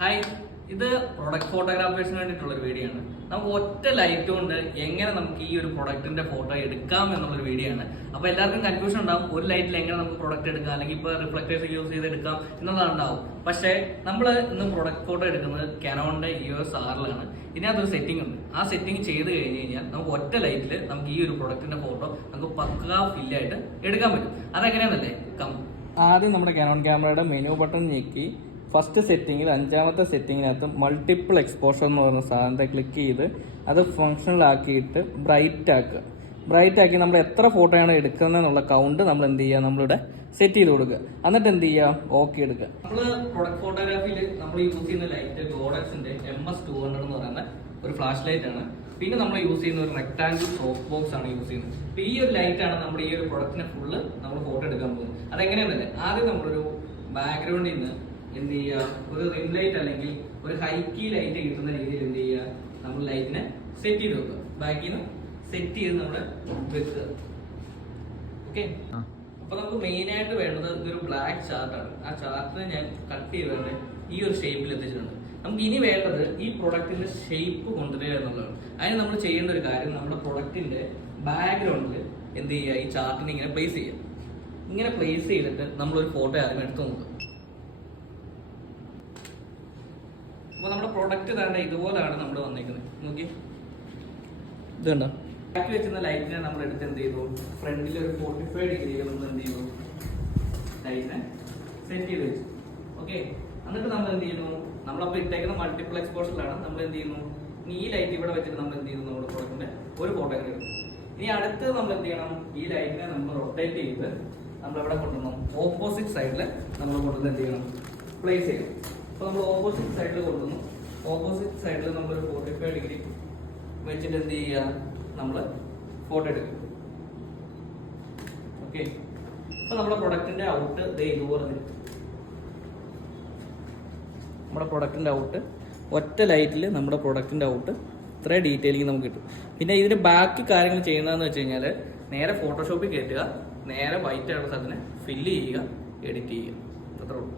Hi, ഇത് product ഫോട്ടോഗ്രാഫേഴ്സിന് വേണ്ടിയിട്ടുള്ള ഒരു വീഡിയോ ആണ്. നമുക്ക് ഒറ്റ ലൈറ്റ് കൊണ്ട് എങ്ങനെ നമുക്ക് ഈ ഒരു പ്രൊഡക്റ്റിന്റെ ഫോട്ടോ എടുക്കാം എന്നുള്ളൊരു വീഡിയോ ആണ്. അപ്പോൾ എല്ലാവർക്കും കൺഫ്യൂഷൻ ഉണ്ടാവും, ഒരു ലൈറ്റിൽ എങ്ങനെ നമുക്ക് പ്രൊഡക്റ്റ് എടുക്കാം, അല്ലെങ്കിൽ ഇപ്പോൾ റിഫ്ലക്ടേഴ്സ് യൂസ് ചെയ്ത് എടുക്കാം എന്നുള്ളതാണ് ഉണ്ടാവും. പക്ഷേ നമ്മൾ ഇന്ന് പ്രൊഡക്റ്റ് ഫോട്ടോ എടുക്കുന്നത് കാനോണിന്റെ EOS R-ലാണ്. ഇതിനകത്തൊരു സെറ്റിംഗ് ഉണ്ട്. ആ സെറ്റിംഗ് ചെയ്ത് കഴിഞ്ഞ് കഴിഞ്ഞാൽ നമുക്ക് ഒറ്റ ലൈറ്റിൽ നമുക്ക് ഈ ഒരു പ്രൊഡക്റ്റിന്റെ ഫോട്ടോ നമുക്ക് പക്കാ ഫില്ലായിട്ട് എടുക്കാൻ പറ്റും. അതെങ്ങനെയാണെന്നല്ലേ? ആദ്യം നമ്മുടെ കാനോൺ ക്യാമറയുടെ മെനു ബട്ടൺ ഞെക്കി ഫസ്റ്റ് സെറ്റിങ്ങിൽ 5ാമത്തെ സെറ്റിങ്ങിനകത്ത് മൾട്ടിപ്പിൾ എക്സ്പോഷർ എന്ന് പറയുന്ന സാധനത്തെ ക്ലിക്ക് ചെയ്ത് അത് ഫങ്ഷണൽ ആക്കിയിട്ട് ബ്രൈറ്റ് ആക്കി നമ്മൾ എത്ര ഫോട്ടോയാണ് എടുക്കുന്നത് എന്നുള്ള കൗണ്ട് നമ്മൾ എന്ത് ചെയ്യുക, നമ്മളിവിടെ സെറ്റ് ചെയ്ത് കൊടുക്കുക. എന്നിട്ട് എന്ത് ചെയ്യുക, ഓക്കെ എടുക്കുക. നമ്മൾ പ്രൊഡക്റ്റ് ഫോട്ടോഗ്രാഫിയിൽ നമ്മൾ യൂസ് ചെയ്യുന്ന ലൈറ്റ് ഗോഡക്സിന്റെ MS200 എന്ന് പറയുന്ന ഒരു ഫ്ലാഷ് ലൈറ്റ് ആണ്. പിന്നെ നമ്മൾ യൂസ് ചെയ്യുന്ന ഒരു റെക്ടാംഗിൾ സോഫ്റ്റ് ബോക്സ് ആണ് യൂസ് ചെയ്യുന്നത്. അപ്പൊ ഈ ഒരു ലൈറ്റ് ആണ് നമ്മുടെ ഈ ഒരു പ്രൊഡക്റ്റിനെ ഫുള്ള് നമ്മൾ ഫോട്ടോ എടുക്കാൻ പോകുന്നത്. അതെങ്ങനെയാണെന്നല്ലേ? ആദ്യം നമ്മളൊരു ബാക്ക്ഗ്രൗണ്ടിൽ നിന്ന് എന്ത് ചെയ്യുക, ഒരു റിം ലൈറ്റ് അല്ലെങ്കിൽ ഒരു ഹൈക്കി ലൈറ്റ് കിട്ടുന്ന രീതിയിൽ എന്ത് ചെയ്യുക, നമ്മൾ ലൈറ്റിനെ സെറ്റ് ചെയ്ത് വെക്കുക. ബാക്കിൽ നിന്ന് സെറ്റ് ചെയ്ത് നമ്മൾ വെക്കുക. ഓക്കെ, അപ്പൊ നമുക്ക് മെയിൻ ആയിട്ട് വേണ്ടത് ഇതൊരു ബ്ലാക്ക് ചാർട്ടാണ്. ആ ചാർട്ടിനെ ഞാൻ കട്ട് ചെയ്ത് ഈ ഒരു ഷേപ്പിൽ എത്തിച്ചിട്ടുണ്ട്. നമുക്ക് ഇനി വേണ്ടത് ഈ പ്രൊഡക്റ്റിന്റെ ഷേപ്പ് കൊണ്ടുവരിക എന്നുള്ളതാണ്. അതിന് നമ്മൾ ചെയ്യേണ്ട ഒരു കാര്യം, നമ്മുടെ പ്രൊഡക്റ്റിന്റെ ബാക്ക്ഗ്രൗണ്ടിൽ എന്ത് ചെയ്യുക, ഈ ചാർട്ടിനെ ഇങ്ങനെ പ്ലേസ് ചെയ്യുക. ഇങ്ങനെ പ്ലേസ് ചെയ്തിട്ട് നമ്മളൊരു ഫോട്ടോ ആദ്യം എടുത്ത് നോക്കുക. അപ്പൊ നമ്മുടെ പ്രൊഡക്റ്റ് തന്നെ ഇതുപോലാണ് നമ്മൾ വന്നിരിക്കുന്നത്. നോക്കി, ഇത് കണ്ടോ? ബാക്കി വെച്ചിരുന്ന ലൈറ്റിനെ നമ്മൾ എടുത്ത് എന്ത് ചെയ്തു, ഫ്രണ്ടിൽ ഒരു 45 ഡിഗ്രിയിൽ നമ്മൾ എന്ത് ചെയ്തു, ലൈറ്റിനെ സെറ്റ് ചെയ്ത് വെച്ചു. ഓക്കെ, എന്നിട്ട് നമ്മൾ എന്ത് ചെയ്യുന്നു, നമ്മളപ്പോൾ ഇട്ടേക്കുന്ന മൾട്ടിപ്പിൾ എക്സ്പോഷറിലാണ്. നമ്മൾ എന്ത് ചെയ്യുന്നു, ഇനി ഈ ലൈറ്റ് ഇവിടെ വെച്ചിട്ട് നമ്മൾ എന്ത് ചെയ്യുന്നു, നമ്മുടെ പ്രൊഡക്റ്റിന്റെ ഒരു ഫോട്ടോ എടുക്കും. ഇനി അടുത്ത് നമ്മൾ എന്ത് ചെയ്യണം, ഈ ലൈറ്റിനെ നമ്മൾ റൊട്ടേറ്റ് ചെയ്ത് നമ്മൾ എവിടെ കൊണ്ടുവന്നു, ഓപ്പോസിറ്റ് സൈഡിൽ നമ്മൾ കൊണ്ടുവന്ന് എന്ത് ചെയ്യണം, പ്ലേസ് ചെയ്യണം. അപ്പോൾ നമ്മൾ ഓപ്പോസിറ്റ് സൈഡിൽ കൊണ്ടുവന്നു. ഓപ്പോസിറ്റ് സൈഡിൽ നമ്മളൊരു 45 ഡിഗ്രി വെച്ചിട്ട് എന്ത് ചെയ്യുക, നമ്മൾ ഫോട്ടോ എടുക്കും. ഓക്കെ, അപ്പോൾ നമ്മുടെ പ്രൊഡക്റ്റിന്റെ ഔട്ട് ഇതുപോലെ നിൽക്കും. നമ്മുടെ പ്രൊഡക്റ്റിന്റെ ഔട്ട് ഒറ്റ ലൈറ്റിൽ നമ്മുടെ പ്രൊഡക്റ്റിന്റെ ഔട്ട് ഇത്ര ഡീറ്റെയിലിംഗ് നമുക്ക് കിട്ടും. പിന്നെ ഇതിന്റെ ബാക്കി കാര്യങ്ങൾ ചെയ്യുന്നതെന്ന് വെച്ച് കഴിഞ്ഞാൽ, നേരെ ഫോട്ടോഷോപ്പിൽ കയറ്റുക, നേരെ വൈറ്റ് ആയിട്ടുള്ള സ്ഥലത്തിനെ ഫില്ല് ചെയ്യുക, എഡിറ്റ് ചെയ്യുക. അത്രേ ഉള്ളൂ.